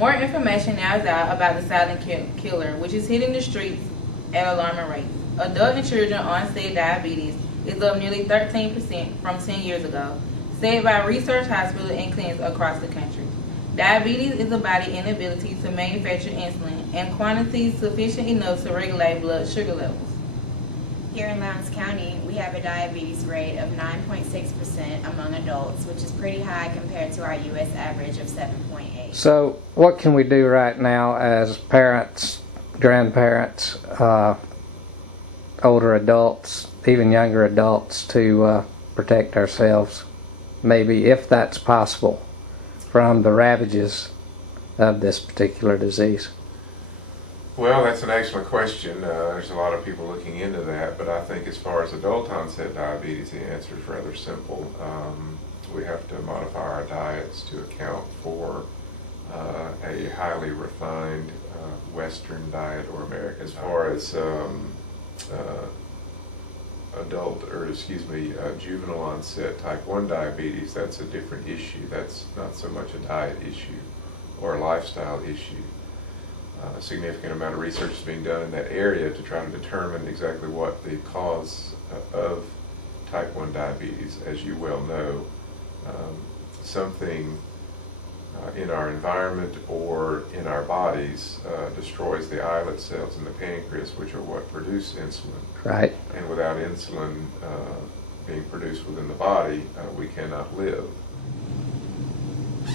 More information now is out about the silent killer, which is hitting the streets at alarming rates. Adult and children onset diabetes is up nearly 13% from 10 years ago, said by research hospitals and clinics across the country. Diabetes is the body's inability to manufacture insulin in quantities sufficient enough to regulate blood sugar levels. Here in Lowndes County, we have a diabetes rate of 9.6% among adults, which is pretty high compared to our U.S. average of 7.8%. So what can we do right now as parents, grandparents, older adults, even younger adults, to protect ourselves, maybe if that's possible, from the ravages of this particular disease? Well, that's an excellent question. There's a lot of people looking into that, but I think as far as adult onset diabetes, the answer is rather simple. We have to modify our diets to account for a highly refined Western diet or American. As far as juvenile onset type 1 diabetes, that's a different issue. That's not so much a diet issue or a lifestyle issue. A significant amount of research is being done in that area to try to determine exactly what the cause of type 1 diabetes. As you well know, something in our environment or in our bodies destroys the islet cells in the pancreas, which are what produce insulin. Right. And without insulin being produced within the body, we cannot live.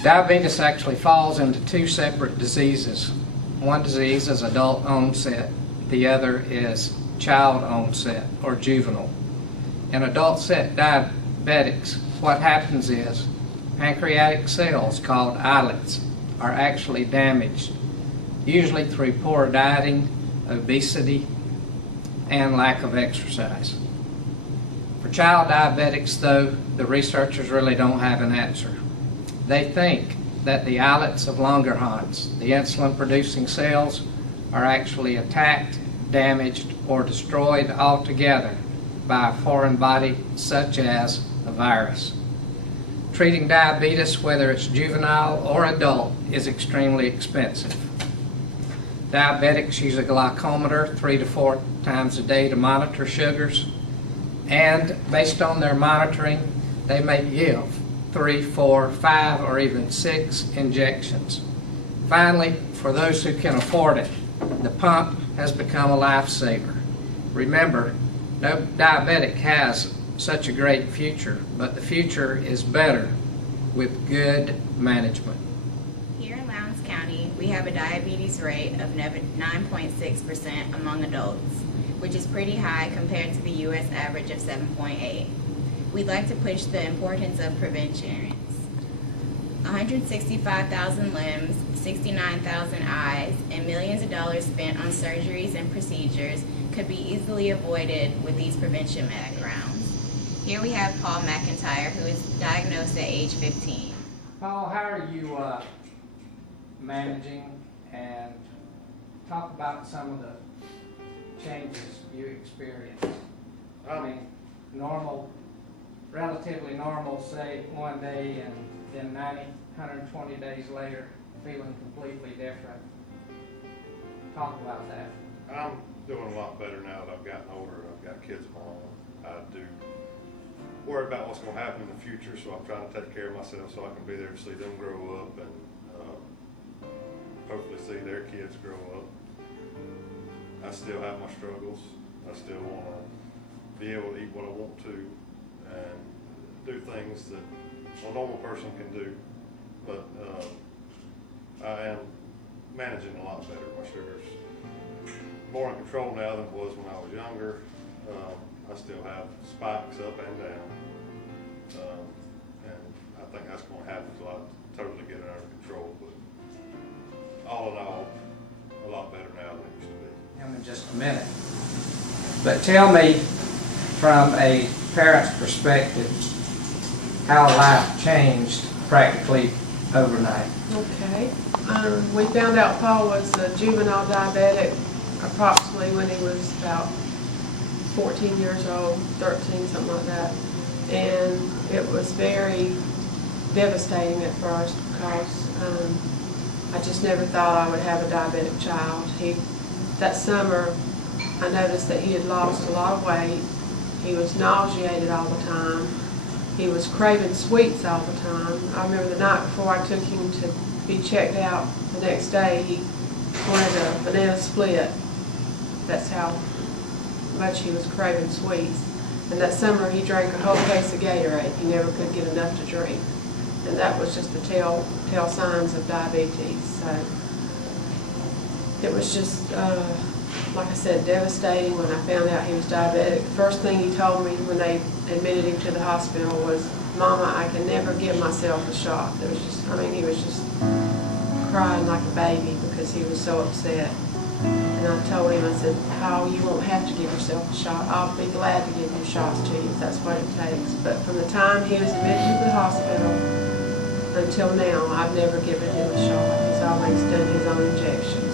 Diabetes actually falls into two separate diseases. One disease is adult onset, the other is child onset or juvenile. In adult set diabetics, what happens is pancreatic cells called islets are actually damaged, usually through poor dieting, obesity, and lack of exercise. For child diabetics, though, the researchers really don't have an answer. They think that the islets of Langerhans, the insulin-producing cells, are actually attacked, damaged, or destroyed altogether by a foreign body such as a virus. Treating diabetes, whether it's juvenile or adult, is extremely expensive. Diabetics use a glycometer 3 to 4 times a day to monitor sugars, and based on their monitoring, they may give 3, 4, 5, or even 6 injections. Finally, for those who can afford it, the pump has become a lifesaver. Remember, no diabetic has such a great future, but the future is better with good management. Here in Lowndes County, we have a diabetes rate of 9.6% among adults, which is pretty high compared to the U.S. average of 7.8%. We'd like to push the importance of prevention. 165,000 limbs, 69,000 eyes, and millions of dollars spent on surgeries and procedures could be easily avoided with these prevention backgrounds. Here we have Paul McIntyre, who was diagnosed at age 15. Paul, how are you managing, and talk about some of the changes you experienced? I mean, relatively normal, say, one day, and then 120 days later, feeling completely different. Talk about that. I'm doing a lot better now that I've gotten older. I've got kids of my own. I do worry about what's going to happen in the future, so I'm trying to take care of myself so I can be there to see them grow up and hopefully see their kids grow up. I still have my struggles. I still want to be able to eat what I want to and do things that a normal person can do, but I am managing a lot better. My sugar's more in control now than it was when I was younger. I still have spikes up and down, and I think that's going to happen until I totally get it under control, but all in all, a lot better now than it used to be. In just a minute. But tell me, from a parent's perspective, how life changed practically overnight. Okay. We found out Paul was a juvenile diabetic approximately when he was about 14 years old, 13, something like that. And it was very devastating at first because I just never thought I would have a diabetic child. That summer, I noticed that he had lost a lot of weight. He was nauseated all the time. He was craving sweets all the time. I remember the night before I took him to be checked out the next day, he wanted a banana split. That's how much he was craving sweets. And that summer he drank a whole case of Gatorade. He never could get enough to drink. And that was just the tell signs of diabetes. So it was just, like I said, devastating when I found out he was diabetic. The first thing he told me when they admitted him to the hospital was, "Mama, I can never give myself a shot." There was just, I mean, he was just crying like a baby because he was so upset. And I told him, I said, "Paul, you won't have to give yourself a shot. I'll be glad to give you shots to you if that's what it takes." But from the time he was admitted to the hospital until now, I've never given him a shot. He's always done his own injections.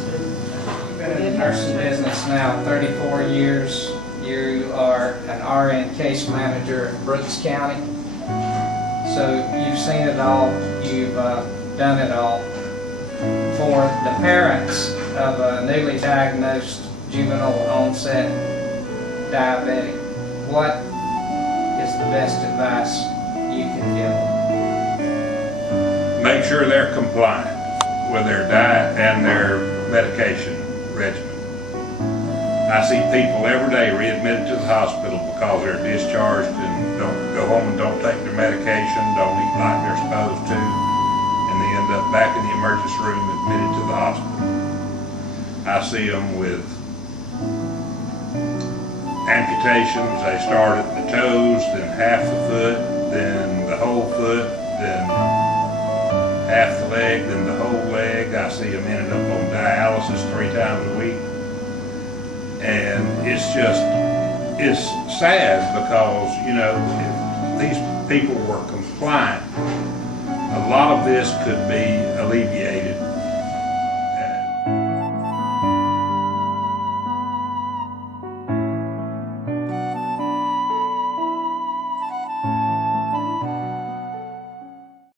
You've been in the nursing business now 34 years. You are an RN case manager in Brooks County. So you've seen it all. You've done it all. For the parents of a newly diagnosed juvenile onset diabetic, what is the best advice you can give them? Make sure they're compliant with their diet and their medication regimen. I see people every day readmitted to the hospital because they're discharged and don't go home and don't take their medication, don't eat like they're supposed to, and they end up back in the emergency room admitted to the hospital. I see them with amputations. They start at the toes, then half the foot, then the whole foot, then half the leg, then the whole leg. I see them ended up on dialysis 3 times a week. And it's sad because, you know, if these people were compliant, a lot of this could be alleviated